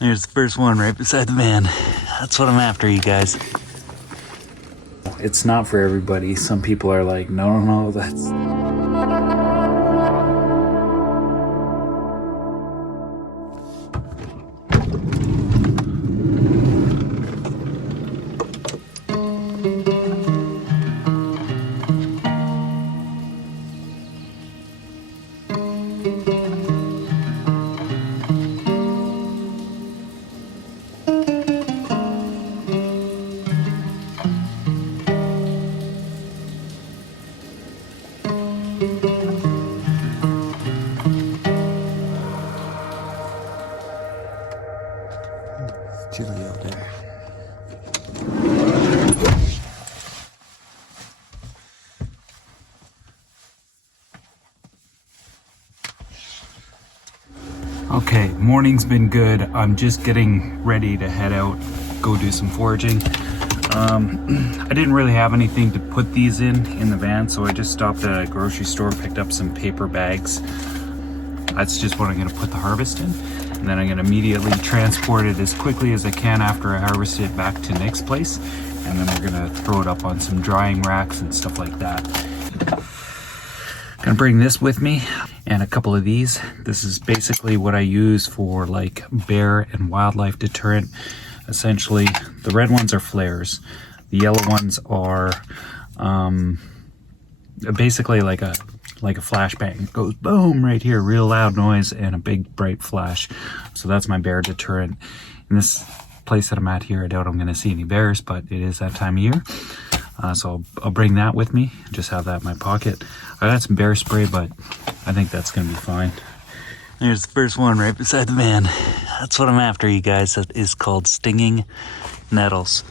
There's the first one right beside the van. That's what I'm after, you guys. It's not for everybody. Some people are like, no, that's... chilly out there. Okay, morning's been good. I'm just getting ready to head out, go do some foraging. I didn't really have anything to put these in the van, so I just stopped at a grocery store, picked up some paper bags. That's just what I'm gonna put the harvest in. And then I'm gonna immediately transport it as quickly as I can after I harvest it back to Nick's place. And then we're gonna throw it up on some drying racks and stuff like that. Gonna bring this with me and a couple of these. This is basically what I use for like bear and wildlife deterrent. Essentially, the red ones are flares. The yellow ones are basically like a flashbang. It goes boom right here, real loud noise and a big bright flash. So that's my bear deterrent. In this place that I'm at here, I doubt I'm gonna see any bears, but it is that time of year. So I'll bring that with me, just have that in my pocket. I got some bear spray, but I think that's gonna be fine. There's the first one right beside the van. That's what I'm after, you guys. That is called Stinging Nettles.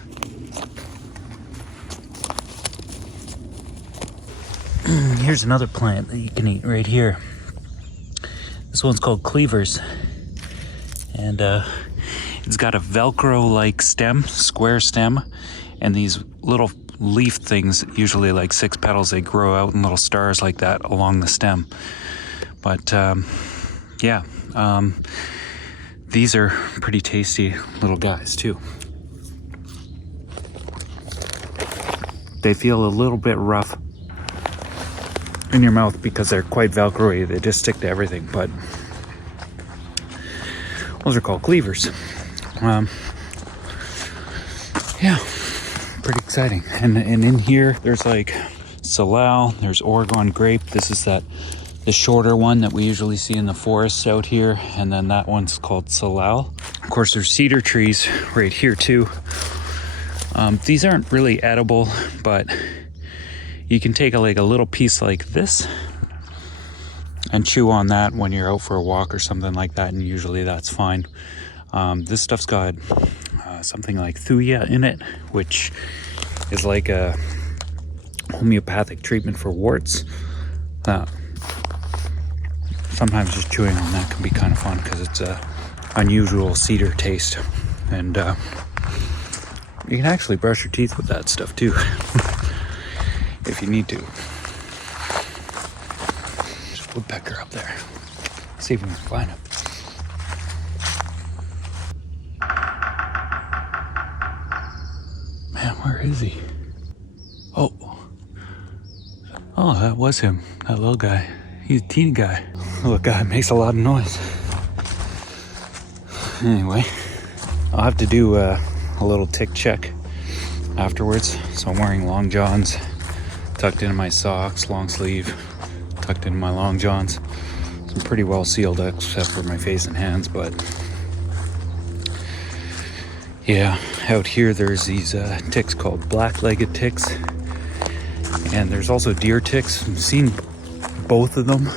Here's another plant that you can eat right here. This one's called cleavers. And it's got a Velcro-like stem, square stem, and these little leaf things, usually like 6 petals, they grow out in little stars like that along the stem. But yeah, these are pretty tasty little guys too. They feel a little bit rough in your mouth because they're quite Velcro-y. They just stick to everything, but those are called cleavers. Yeah, pretty exciting. And in here, there's like salal, there's Oregon grape. This is the shorter one that we usually see in the forests out here, and then that one's called salal. Of course, there's cedar trees right here too. These aren't really edible, but you can take a little piece like this and chew on that when you're out for a walk or something like that, and usually that's fine. This stuff's got something like thuya in it, which is like a homeopathic treatment for warts. Sometimes just chewing on that can be kind of fun because it's a unusual cedar taste, and you can actually brush your teeth with that stuff too if you need to. There's a woodpecker up there. Let's see if we can find him. Man, where is he? Oh, that was him. That little guy. He's a teeny guy. Little guy makes a lot of noise. Anyway, I'll have to do a little tick check afterwards. So I'm wearing long johns, tucked into my socks, long sleeve, tucked into my long johns. So I'm pretty well sealed except for my face and hands, but yeah, out here there's these ticks called black-legged ticks, and there's also deer ticks. I've seen both of them,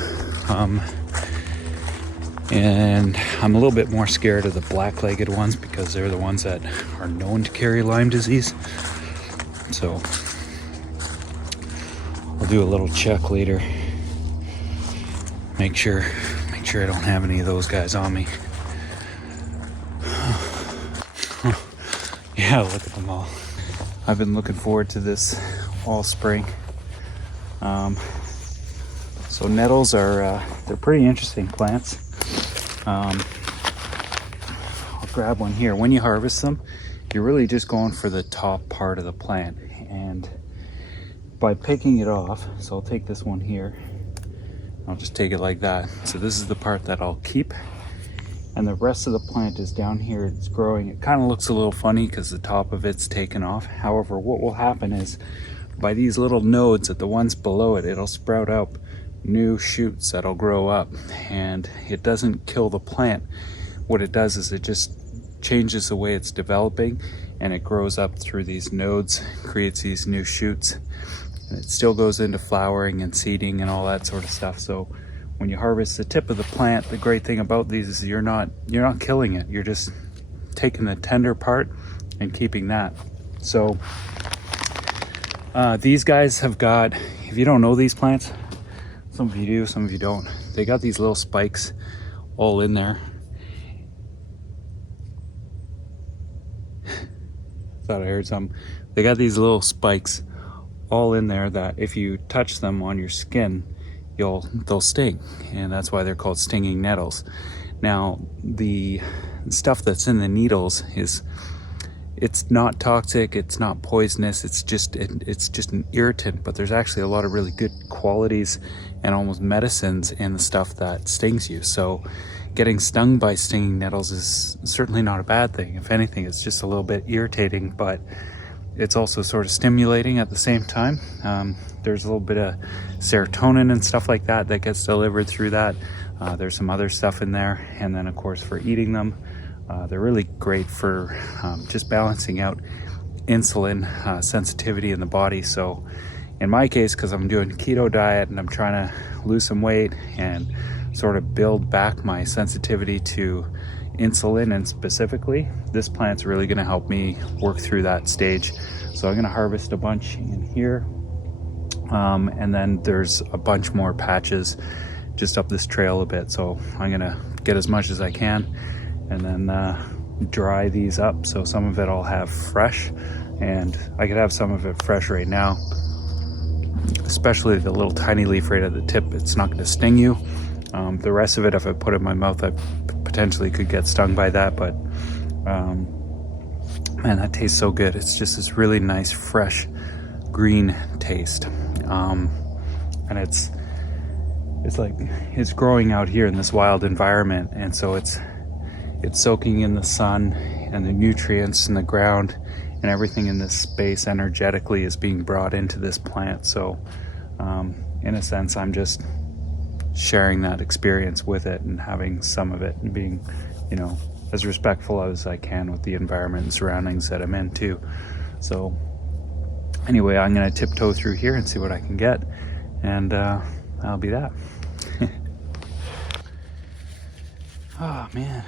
and I'm a little bit more scared of the black-legged ones because they're the ones that are known to carry Lyme disease. So I'll do a little check later, make sure I don't have any of those guys on me. Yeah, look at them all. I've been looking forward to this all spring. So nettles are they're pretty interesting plants. I'll grab one here. When you harvest them, you're really just going for the top part of the plant. And by picking it off, so I'll take this one here. I'll just take it like that. So this is the part that I'll keep. And the rest of the plant is down here. It's growing. It kind of looks a little funny because the top of it's taken off. However, what will happen is by these little nodes at the ones below it, it'll sprout up new shoots that'll grow up, and it doesn't kill the plant. What it does is it just changes the way it's developing, and it grows up through these nodes, creates these new shoots. And it still goes into flowering and seeding and all that sort of stuff. So when you harvest the tip of the plant, the great thing about these is you're not killing it. You're just taking the tender part and keeping that. So these guys have got, if you don't know these plants, some of you do, some of you don't, they got these little spikes all in there. Thought I heard something. They got these little spikes all in there that if you touch them on your skin, they'll sting, and that's why they're called stinging nettles. Now, the stuff that's in the needles it's not toxic, it's not poisonous, it's just an irritant, but there's actually a lot of really good qualities and almost medicines in the stuff that stings you. So getting stung by stinging nettles is certainly not a bad thing. If anything, it's just a little bit irritating, but it's also sort of stimulating at the same time. There's a little bit of serotonin and stuff like that gets delivered through that. There's some other stuff in there, and then of course for eating them, they're really great for just balancing out insulin sensitivity in the body. So in my case, because I'm doing keto diet and I'm trying to lose some weight and sort of build back my sensitivity to insulin, and specifically this plant's really going to help me work through that stage. So I'm going to harvest a bunch in here, and then there's a bunch more patches just up this trail a bit, so I'm going to get as much as I can and then dry these up. So some of it I'll have fresh, and I could have some of it fresh right now, especially the little tiny leaf right at the tip. It's not going to sting you. The rest of it, if I put it in my mouth, I potentially could get stung by that, but man, that tastes so good. It's just this really nice fresh green taste, and it's like it's growing out here in this wild environment, and so it's soaking in the sun and the nutrients in the ground, and everything in this space energetically is being brought into this plant. So in a sense, I'm just sharing that experience with it and having some of it and being, as respectful as I can with the environment and surroundings that I'm in too. So anyway, I'm going to tiptoe through here and see what I can get, and that'll be that. Oh man,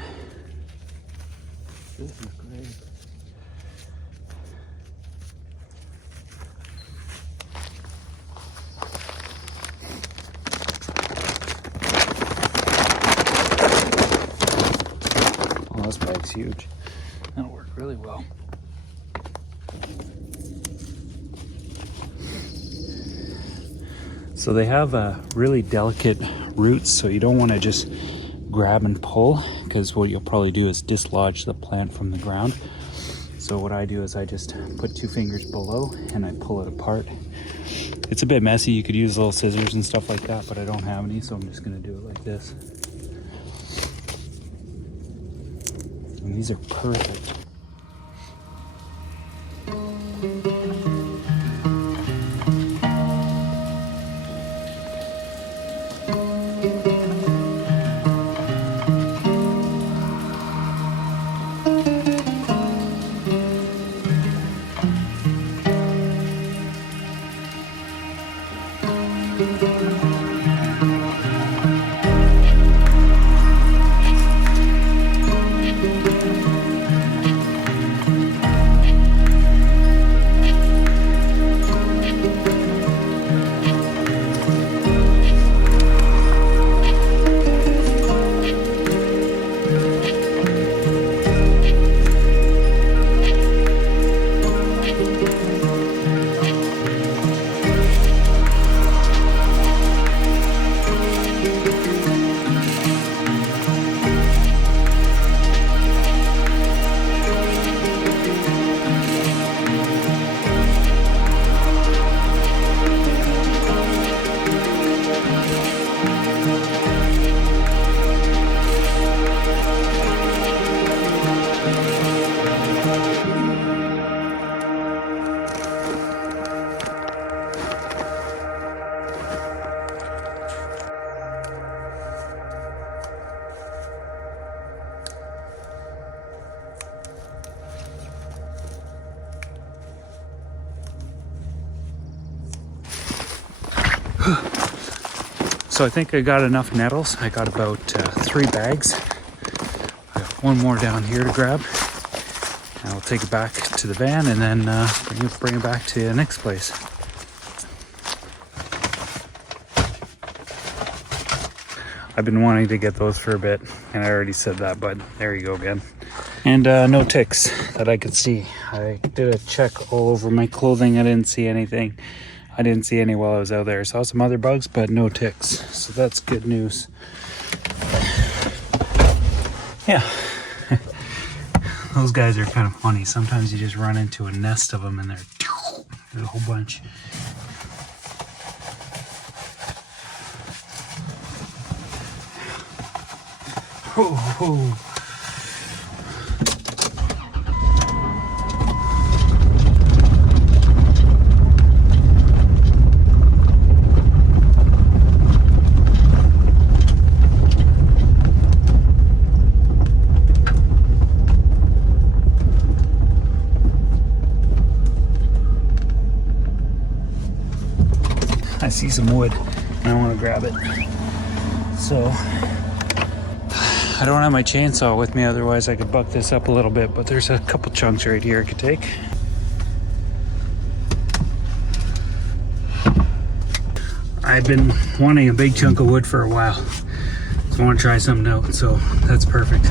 this is great. Oh, this bike's huge. That'll work really well. So they have really delicate roots, so you don't want to just grab and pull, because what you'll probably do is dislodge the plant from the ground. So what I do is I just put 2 fingers below and I pull it apart. It's a bit messy. You could use little scissors and stuff like that, but I don't have any, so I'm just going to do it like this. And these are perfect. So I think I got enough nettles. I got about 3 bags. I got one more down here to grab. And I'll take it back to the van and then bring it back to the next place. I've been wanting to get those for a bit, and I already said that, but there you go again. And no ticks that I could see. I did a check all over my clothing. I didn't see anything. I didn't see any while I was out there. Saw some other bugs, but no ticks. So that's good news. Yeah. Those guys are kind of funny. Sometimes you just run into a nest of them and there's a whole bunch. Oh. I see some wood and I want to grab it. So I don't have my chainsaw with me, otherwise I could buck this up a little bit, but there's a couple chunks right here I could take. I've been wanting a big chunk of wood for a while, so I want to try something out, so that's perfect.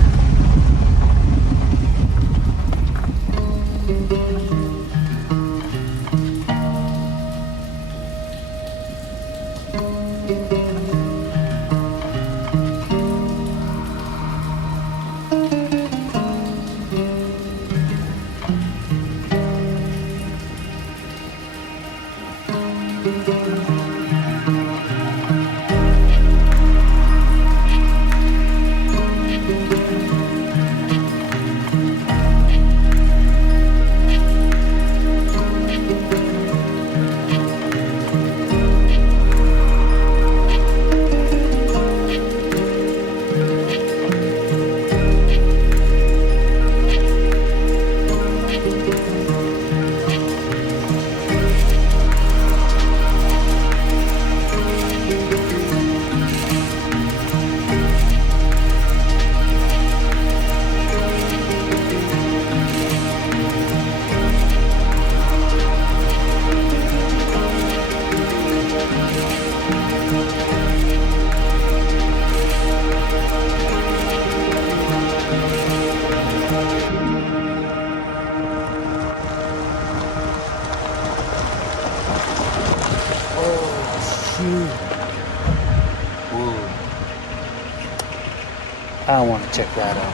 I want to check that out.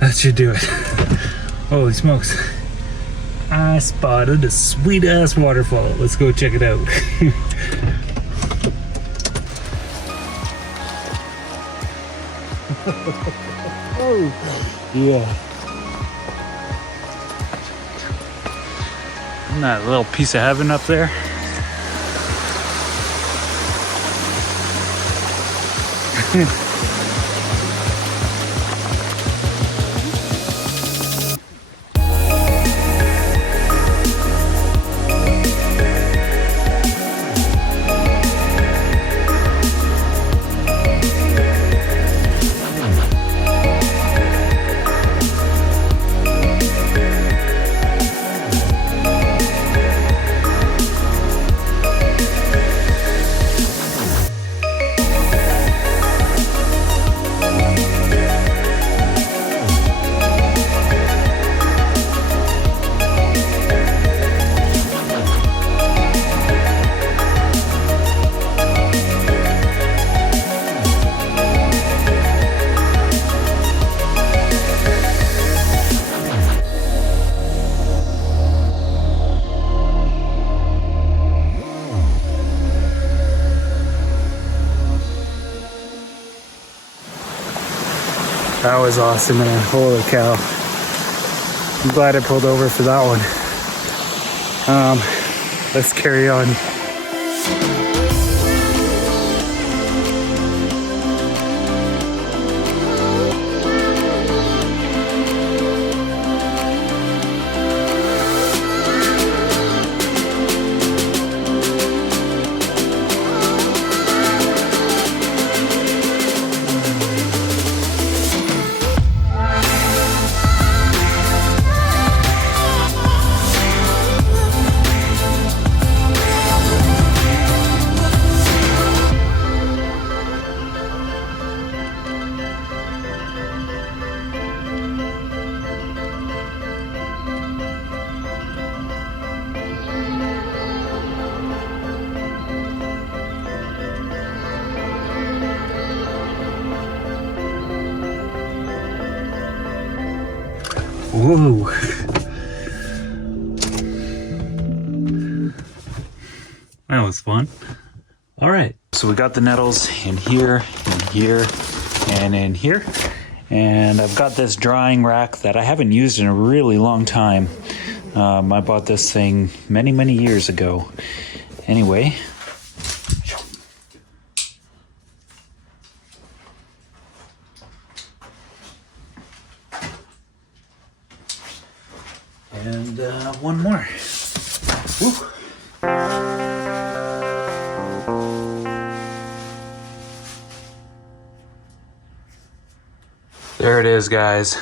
That should do it. Holy smokes. I spotted a sweet ass waterfall. Let's go check it out. Oh, yeah. Isn't that a little piece of heaven up there? That was awesome, man. Holy cow. I'm glad I pulled over for that one. Let's carry on. Whoa. That was fun. All right, so we got the nettles in here, and in here. And I've got this drying rack that I haven't used in a really long time. I bought this thing many, many years ago. Anyway. And one more. Woo. There it is, guys.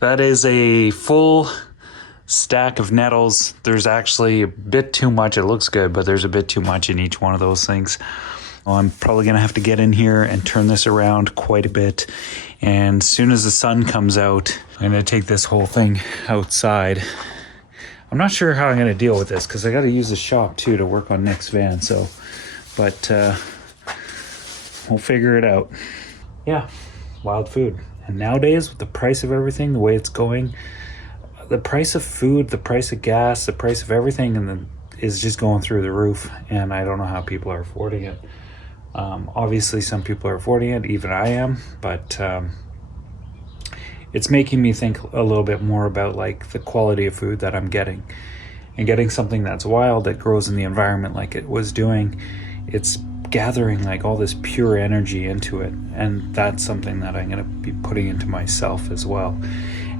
That is a full stack of nettles. There's actually a bit too much. It looks good, but there's a bit too much in each one of those things. Well, I'm probably gonna have to get in here and turn this around quite a bit. And as soon as the sun comes out, I'm gonna take this whole thing outside. I'm not sure how I'm gonna deal with this because I gotta use the shop too to work on Nick's van. So, but we'll figure it out. Yeah, wild food. And nowadays, with the price of everything, the way it's going, the price of food, the price of gas, the price of everything is just going through the roof. And I don't know how people are affording it. Obviously, some people are affording it, even I am. But it's making me think a little bit more about like the quality of food that I'm getting. And getting something that's wild, that grows in the environment like it was doing. It's gathering like all this pure energy into it, and that's something that I'm going to be putting into myself as well.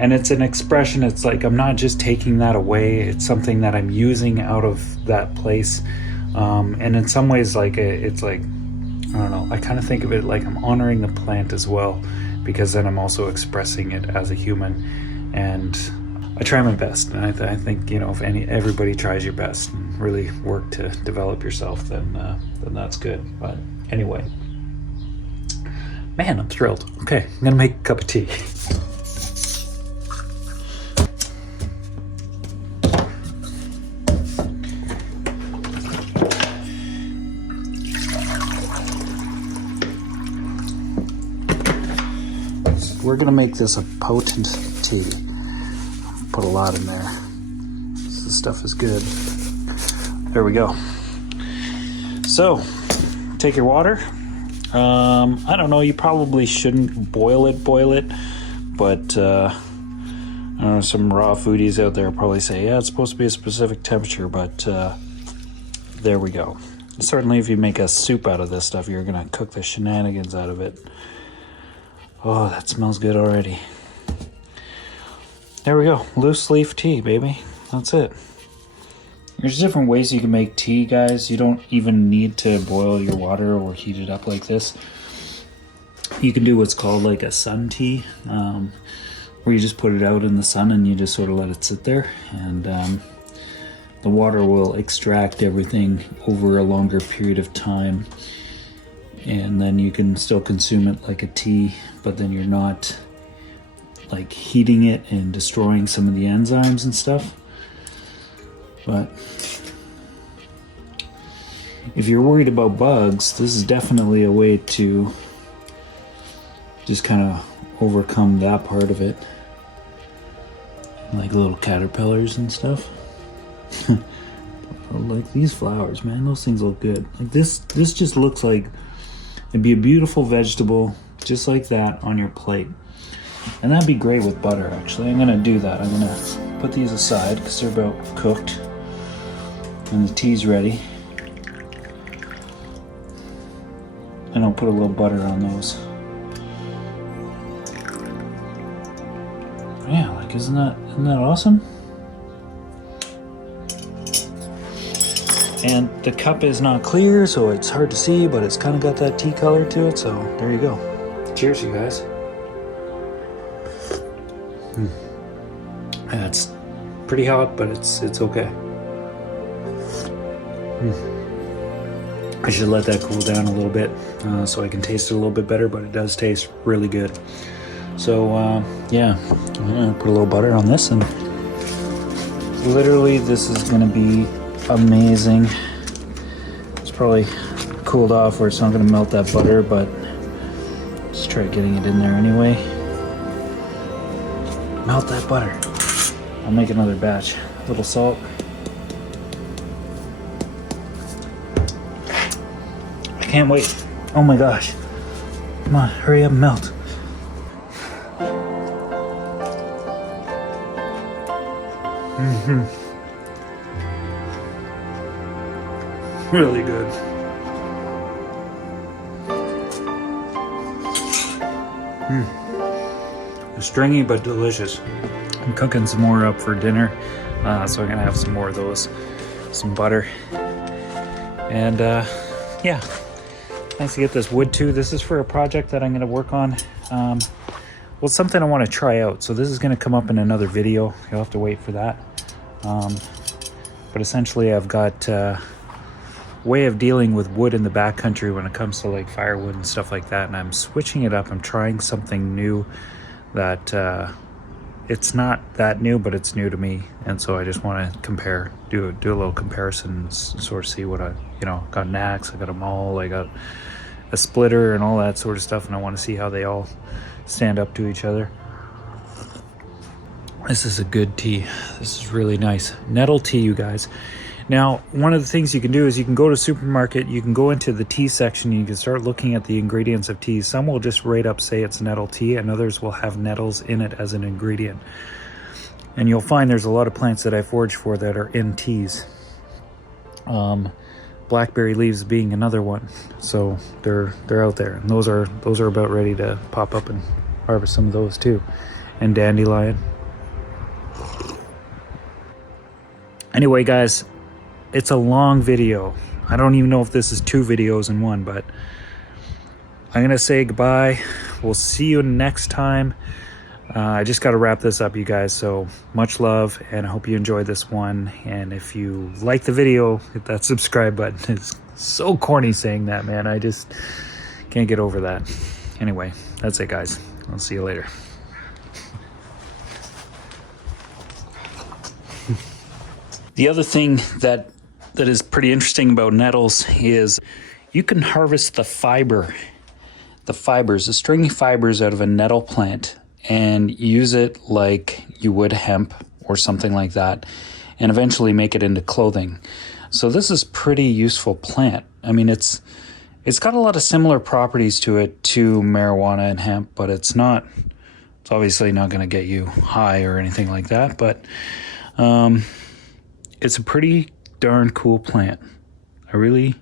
And it's an expression. It's like I'm not just taking that away, it's something that I'm using out of that place. And in some ways, like it's like, I don't know, I kind of think of it like I'm honoring the plant as well, because then I'm also expressing it as a human. And I try my best, and I think, you know, if everybody tries your best and really work to develop yourself, then that's good. But anyway, man, I'm thrilled. Okay, I'm gonna make a cup of tea. So we're gonna make this a potent tea. Put a lot in there. This stuff is good. There we go. So, take your water. I don't know, you probably shouldn't boil it, but I don't know, some raw foodies out there probably say, yeah, it's supposed to be a specific temperature, but there we go. Certainly if you make a soup out of this stuff, you're gonna cook the shenanigans out of it. Oh, that smells good already. There we go, loose leaf tea, baby. That's it. There's different ways you can make tea, guys. You don't even need to boil your water or heat it up like this. You can do what's called like a sun tea, where you just put it out in the sun and you just sort of let it sit there, and the water will extract everything over a longer period of time, and then you can still consume it like a tea, but then you're not like heating it and destroying some of the enzymes and stuff. But if you're worried about bugs, this is definitely a way to just kind of overcome that part of it. Like little caterpillars and stuff. Like these flowers, man, those things look good. Like this just looks like it'd be a beautiful vegetable just like that on your plate. And that'd be great with butter, actually. I'm gonna do that. I'm gonna put these aside because they're about cooked. And the tea's ready. And I'll put a little butter on those. Yeah, like isn't that awesome? And the cup is not clear, so it's hard to see, but it's kind of got that tea color to it, so there you go. Cheers, you guys. Yeah, it's pretty hot, but it's okay. I should let that cool down a little bit so I can taste it a little bit better, but it does taste really good. So yeah, I'm gonna put a little butter on this, and literally this is gonna be amazing. It's probably cooled off where it's not gonna melt that butter, but just try getting it in there anyway. melt that butter. I'll make another batch. A little salt. I can't wait. Oh my gosh. Come on, hurry up and melt. Really good. Stringy but delicious. I'm cooking some more up for dinner, so I'm gonna have some more of those, some butter, and yeah, nice to get this wood too. This is for a project that I'm gonna work on. Well, it's something I want to try out, so this is gonna come up in another video. You'll have to wait for that. But essentially, I've got way of dealing with wood in the backcountry when it comes to like firewood and stuff like that, and I'm switching it up. I'm trying something new that it's not that new, but it's new to me, and so I just want to compare, do a little comparison, sort of see what I, got an axe, I got a maul, I got a splitter and all that sort of stuff, and I want to see how they all stand up to each other. This is a good tea. This is really nice. Nettle tea, you guys. Now, one of the things you can do is you can go to a supermarket, you can go into the tea section, you can start looking at the ingredients of teas. Some will just right up say it's nettle tea, and others will have nettles in it as an ingredient. And you'll find there's a lot of plants that I forage for that are in teas. Blackberry leaves being another one. So they're out there. And those are about ready to pop up and harvest some of those too. And dandelion. Anyway, guys, it's a long video. I don't even know if this is 2 videos in one, but I'm gonna say goodbye. We'll see you next time. I just got to wrap this up, you guys, so much love, and I hope you enjoyed this one. And if you like the video, hit that subscribe button. It's so corny saying that, man. I just can't get over that. Anyway, that's it, guys. I'll see you later. The other thing that is pretty interesting about nettles is you can harvest the fibers, the stringy fibers out of a nettle plant, and use it like you would hemp or something like that, and eventually make it into clothing. So this is pretty useful plant. I mean, it's got a lot of similar properties to marijuana and hemp, but it's obviously not going to get you high or anything like that, but it's a pretty darn cool plant. I really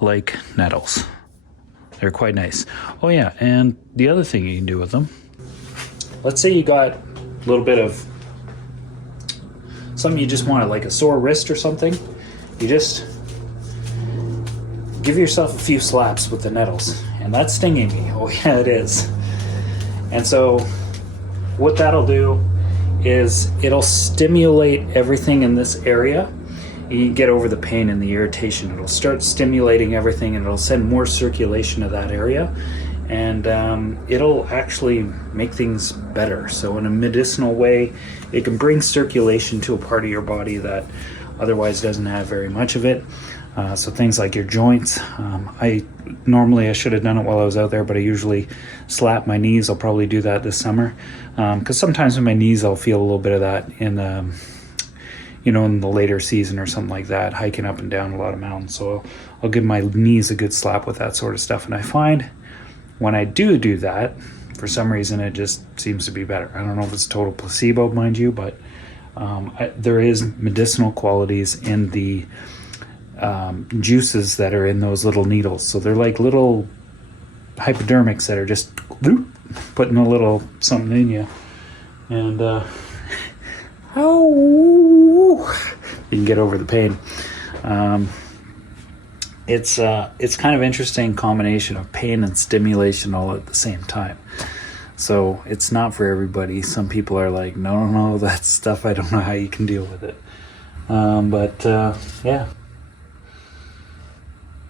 like nettles. They're quite nice. Oh yeah, and the other thing you can do with them, let's say you got a little bit of something you just want, like a sore wrist or something, you just give yourself a few slaps with the nettles. And that's stinging me. Oh yeah, it is. And so what that'll do is it'll stimulate everything in this area. You get over the pain and the irritation. It'll start stimulating everything, and it'll send more circulation to that area, and it'll actually make things better. So in a medicinal way, it can bring circulation to a part of your body that otherwise doesn't have very much of it. So things like your joints. I should have done it while I was out there, but I usually slap my knees. I'll probably do that this summer, because sometimes in my knees I'll feel a little bit of that in the later season or something like that, hiking up and down a lot of mountains. So I'll give my knees a good slap with that sort of stuff. And I find when I do that, for some reason, it just seems to be better. I don't know if it's total placebo, mind you, but there is medicinal qualities in the juices that are in those little needles. So they're like little hypodermics that are just putting a little something in you. And you can get over the pain. It's kind of interesting combination of pain and stimulation all at the same time. So it's not for everybody. Some people are like, no, that stuff, I don't know how you can deal with it. Yeah.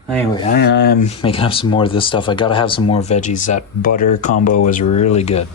Anyway, I'm making up some more of this stuff. I gotta have some more veggies. That butter combo is really good.